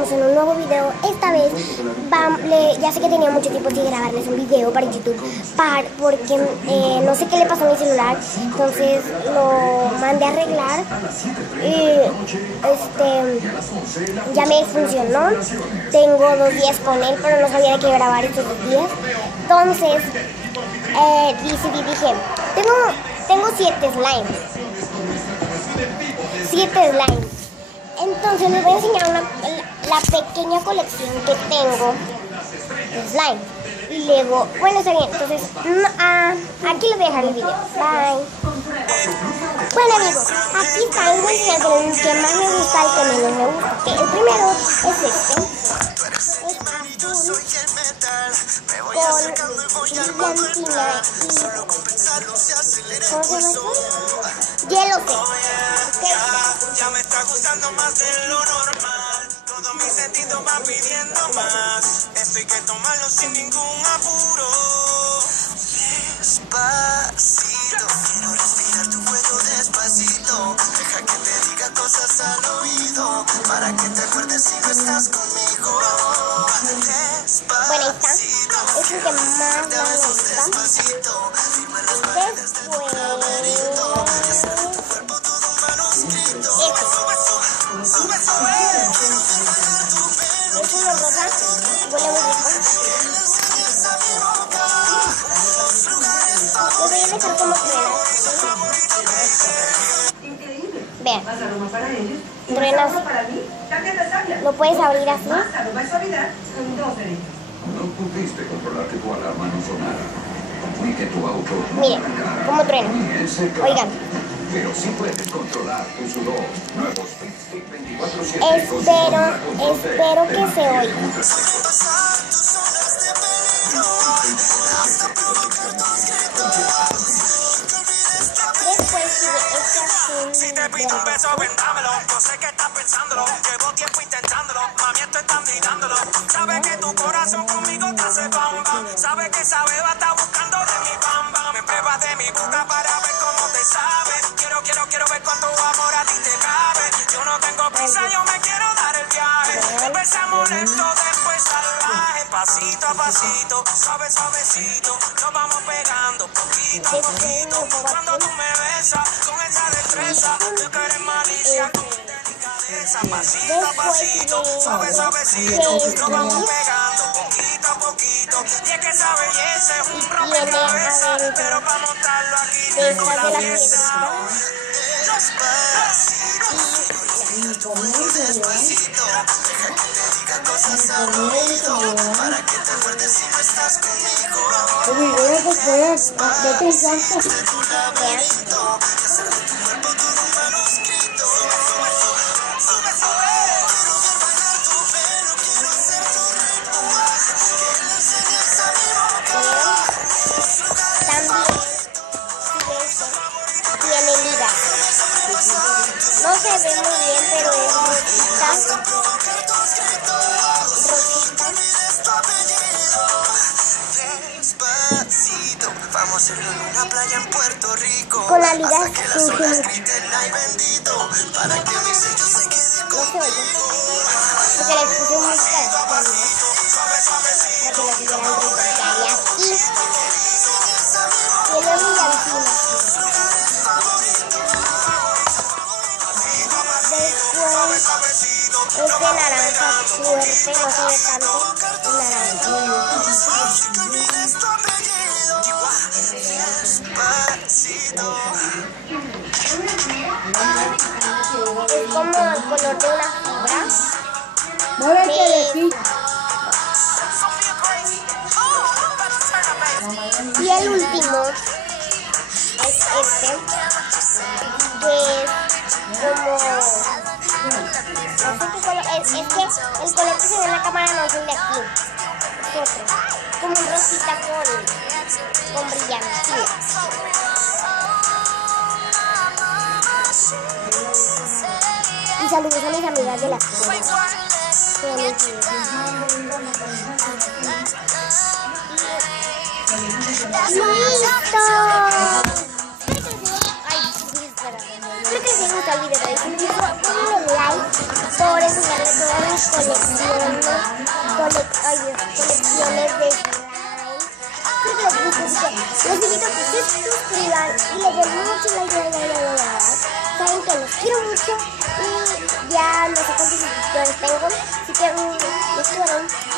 estamos en un nuevo video. Esta vez ya sé que tenía mucho tiempo sin grabarles un video para YouTube porque no sé qué le pasó a mi celular, entonces lo mandé a arreglar y ya me funcionó. Tengo 2 días con él, pero no sabía de qué grabar estos 2 días. Entonces dije, tengo 7 slimes. Entonces les voy a enseñar la pequeña colección que tengo de slime. Y luego, bueno, está bien. Entonces, aquí les voy a dejar el video. Bye. Bueno, amigos, aquí está el que más me gusta y que menos me gusta. El primero es este. Es azul con brillantina y... ¿cómo se llama? Hielo seco. Ya me está gustando más de lo normal. Todos mis sentidos van pidiendo más. Esto hay que tomarlo sin ningún apuro. Despacito, quiero respirar tu cuello despacito. Deja que te diga cosas al oído, para que te acuerdes si no estás conmigo. Bueno, ahí está. Es el que más me gusta. Es uno rosa, huele muy rico. Lo voy a dejar como truena. Vean, truena así. Lo puedes abrir así. No pudiste controlar que tu alarma no sonara, ni que tu auto no miren, arrancara. cómo truena. Oigan. Pero sí puedes controlar tu sudor. Nuevos Fixfit 24/7. Espero que se oiga. Después sigue este azul. Si te pido un beso, vendámelo. Yo sé que estás pensándolo. Llevo tiempo intentándolo. Mami, estoy tan mirándolo. Sabes que tu corazón conmigo te hace bam bam. Sabes que esa beba está buscando de mi bam bam. Me pruebas de mi boca para ver cómo te sabe. Quiero ver cuánto amor a ti te cabe. Yo no tengo prisa, yo me quiero dar el viaje. Empezamos lento, después salvaje. Pasito a pasito, suavecito. Nos vamos pegando poquito a poquito. Cuando tú me besas con esa destreza, tú que eres malicia con delicadeza. Pasito a pasito, suavecito. Nos vamos pegando poquito a poquito. Y es que esa belleza es un rompecabezas, pero para montarlo aquí tengo la pieza. Despacito, despacito, deja que te diga cosas al oído, para que te acuerdes si no estás conmigo. Despacito, de tu laberinto, y hacer de tu cuerpo todo un manuscrito. Sube, quiero ver bailar tu pelo, quiero ser tu ritual, que le enseñes a mi boca. También tiene ligas. No se ve muy bien, pero es rosita. Despacito, vamos a hacerlo en una playa en Puerto Rico. Con la liga hasta que las olas griten ay bendito, para que mi sello se quede no se oye. conmigo. Porque les puse música de fondo para que lo siguieran gritando. Y aquí tiene brillantina. Después es de naranja fuerte, no se ve tanto el naranja. Es como el color de una fibra. Y el último es este, que es como... no sé qué color es que el color que se ve en la cámara no es el de aquí, es otro, como un rosita con brillantina. Y saludos a mis amigas de la escuela. ¡Listo! Espero que les haya gustado el video. Denle like por enseñarle todo a mis colecciones de slime. Creo que les gusta, así que les invito a que se suscriban y le den mucho like. Saben que los quiero mucho y ya no sé cuántos suscriptores tengo, así que los quiero.